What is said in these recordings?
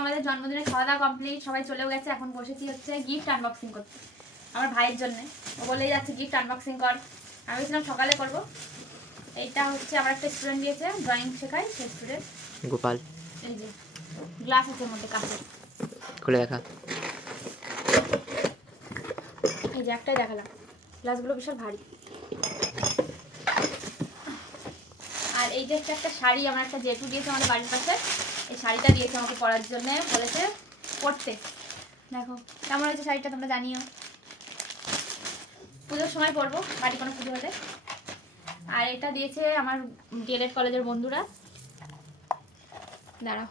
আমাদের জন্মদিনে খাওয়া দাওয়া কমপ্লিট, সবাই চলেও গেছে। এখন বসেছি হচ্ছে গিফট আনবক্সিং করতে আমার ভাইয়ের জন্য। ও বলেই যাচ্ছে গিফট আনবক্সিং কর, আমি বলছিলাম সকালে করবো। এইটা হচ্ছে আমার একটা স্টুডেন্ট দিয়েছে, ড্রয়িং শেখায় সেই স্টুডেন্ট গোপাল। এই যে গ্লাস আছে এর মধ্যে কাঁচের, খুলে দেখা। এই যে একটাই দেখালাম, গ্লাসগুলো বিশাল ভারী। আর এই যে একটা শাড়ি আমার একটা জেঠু দিয়েছে আমাদের বাড়ির পাশে, এই শাড়িটা দিয়েছে আমাকে পরার জন্য, বলেছে পরতে। দেখো কেমন হয়েছে শাড়িটা, তোমরা জানিও। পুজোর সময় পরবো, বাড়ি কোনো পুজো হলে। আর এটা দিয়েছে আমার ডিএলএড কলেজের বন্ধুরা। দাঁড়াও,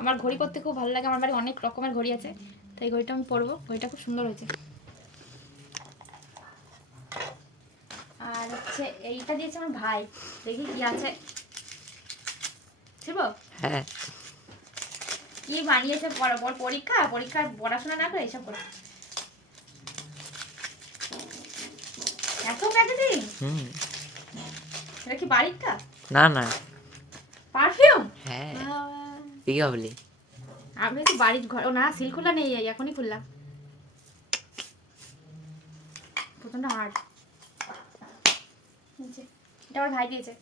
আমার ঘড়ি করতে খুব ভালো লাগে, আমার বাড়ি অনেক রকমের ঘড়ি আছে, তাই ঘড়িটা আমি পরবো। ঘড়িটা খুব সুন্দর হয়েছে। আর হচ্ছে এইটা দিয়েছে আমার ভাই, দেখি কি আছে। ছিল হ্যাঁ, কি বানিয়েছে, পরীক্ষার পড়াশোনা না করে এইসব করে। এত প্যাকেজিং, এটা কি বাড়িরটা? না না, পারফিউম। হ্যাঁ কি বলি, আমি তো বাড়ির ঘর, ও না সিল খোলা নেই, এখনই খুললাম। প্রচন্ড হার্ড। এটা আমার ভাই দিয়েছে,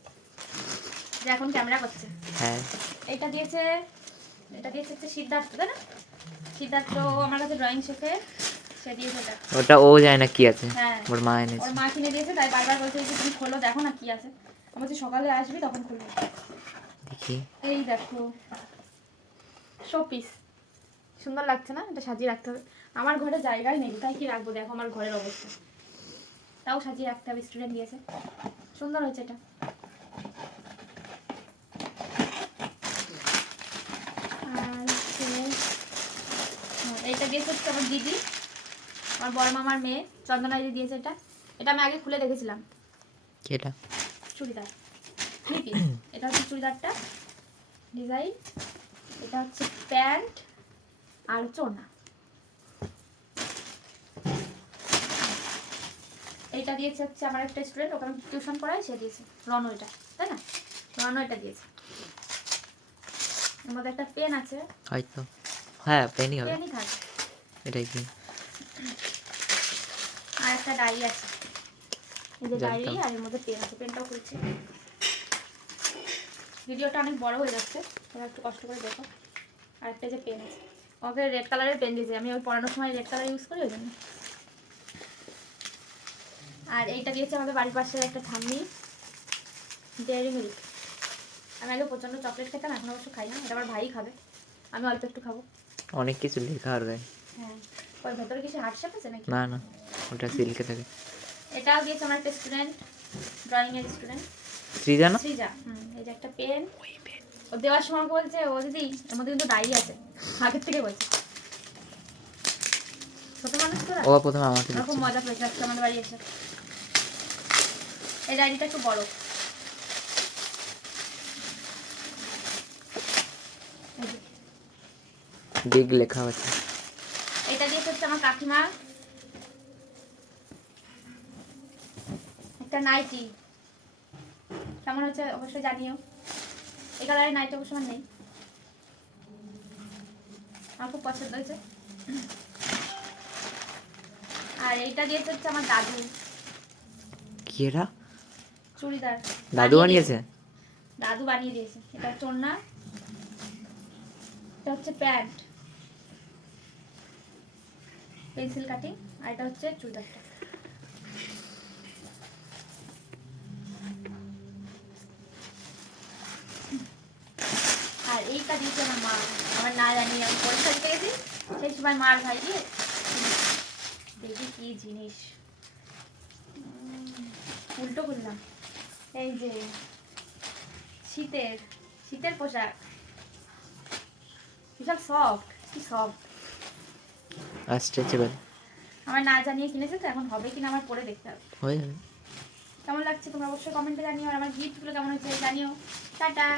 যে এখন ক্যামেরা করছে। হ্যাঁ এটা দিয়েছে হচ্ছে সিদ্ধার্থ, তাই না? সিদ্ধার্থ আমার কাছে ড্রয়িং শেখে, সে দিয়েছে এটা। ওটা ও যায় না কি আছে, হ্যাঁ ওর মা এনেছে। ওর মা কিনে দিয়েছে, তাই বারবার বলছে যে তুমি খোলো দেখো না কি আছে। আমি বলছি সকালে আসবি তখন খুলবো। দেখি। এই দেখো শোপিস, সুন্দর লাগছে না? এটা সাজিয়ে রাখতে হবে। আমার ঘরে জায়গাই নেই, তাই কি রাখবো? দেখো আমার ঘরের অবস্থা, তাও সাজিয়ে রাখতে হবে। স্টুডেন্ট দিয়েছে, সুন্দর হয়েছে এটা। আর এইটা দিয়েছে হচ্ছে আমার দিদি, আমার বড় মামার মেয়ে চন্দনা দিদি দিয়েছে এটা। এটা আমি আগে খুলে দেখেছিলাম। এটা চুড়িদার থ্রি পিস, এটা হচ্ছে চুড়িদারটা ডিজাইন, এটা হচ্ছে প্যান্ট আর চোনা। এইটা দিয়েছে হচ্ছে আমার একটা স্টুডেন্ট, ওকে আমি টিউশন পড়াই, সে দিয়েছে রনো, এটা তাই না? রনো এটা দিয়েছে। এর মধ্যে একটা পেন আছে, হয়তো, হ্যাঁ পেনই হবে। পেনই থাকে। এটাই কি? আর একটা ডায়েরি আছে, এই যে ডায়েরি, জানতাম। আর এর মধ্যে পেন আছে। পেনটাও খুলছি। ভিডিওটা অনেক বড় হয়ে যাচ্ছে, তোমরা একটু কষ্ট করে দেখো। আর একটা যে পেন আছে, ওকে রেড কালারের পেন দিয়েছে, আমি ওই পড়ানোর সময় রেড কালার ইউজ করি ওই জন্য। আর এইটা দিয়েছে আমাদের বাড়ির পাশে একটা ঠাম্মি, ডেয়ারি মিল্ক। আমি আগে প্রচণ্ড চকলেট খেতাম, এখন অবশ্য খাই না, এটা আমার ভাই খাবে, আমি অল্প একটু খাবো। অনেক কিছু লেখা আর গায়ে। হ্যাঁ, ওর ভেতরে কিছু হার্ট শেপ আছে নাকি? না না, ওটা সিল্কে থাকে। এটাও দিয়েছে আমার একটা স্টুডেন্ট, ড্রয়িংয়ের স্টুডেন্ট সৃজা না? সৃজা। এই যে একটা পেন, ও দেওয়ার সময় আমাকে বলছে, ও দিদি এর মধ্যে কিন্তু ডায়েরি আছে, আগের থেকে বলছে। ছোট মানুষ তোরা, ও প্রথমে আমাকে আমার খুব দিচ্ছে। মজা পেয়েছে আজকে আমাদের বাড়ি এসে। এই ডায়েরিটা একটু বড়, বিগ লেখা আছে। এটা দিয়েছে হচ্ছে আমার কাকিমা, একটা নাইটি। কেমন হচ্ছে অবশ্যই জানিও। এই কালারের নাইটি অবশ্য আমার নেই, আমার খুব পছন্দ হয়েছে। আর এইটা দিয়েছে হচ্ছে আমার দাদু, কি এটা? চুড়িদার। দাদু বানিয়েছে? দাদু বানিয়ে দিয়েছে। এটা চোনা, এটা হচ্ছে প্যান্ট পেন্সিল কাটিং, আর এটা হচ্ছে চুড়িদারটা। আর এইটা দিয়েছে আমার মা, আমার না জানি, আমি পরীক্ষা দিতে গেছি সেই সময় মার ভাই দিয়ে। দেখি কি জিনিস, উল্টো করলাম। এই যে শীতের শীতের পোশাক, বিশাল সফট, কি সফট। স্ট্রেচেবল। আমার না জানিয়ে কিনেছে, তো এখন হবে কিনা আমার পরে দেখতে হবে। হয়ে যাবে। কেমন লাগছে তোমরা অবশ্যই কমেন্টে জানিও, আর আমার গিফটগুলো কেমন হয়েছে জানিও। টাটা।